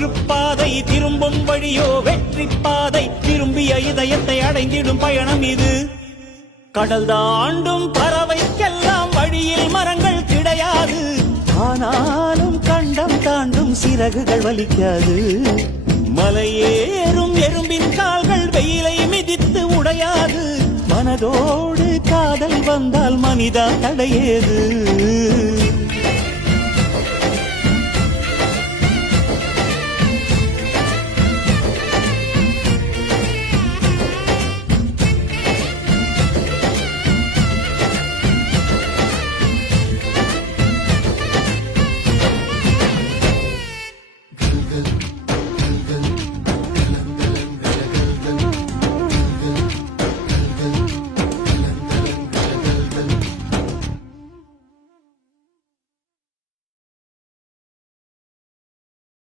மாற்றுப்பாதை திரும்பும் வழியோ வெற்றி பாதை, திரும்பிய இதயத்தை அடைந்திடும் பயணம் இது. கடல் தாண்டும் பறவைக்கெல்லாம் வழியில் மரங்கள் கிடையாது, ஆனாலும் கண்டம் தாண்டும் சிறகுகள் வலிக்காது. மலையேறும் எறும்பின் கால்கள் வெயிலை மிதித்து உடையாது, மனதோடு காதல் வந்தால் மனிதா தடையேது.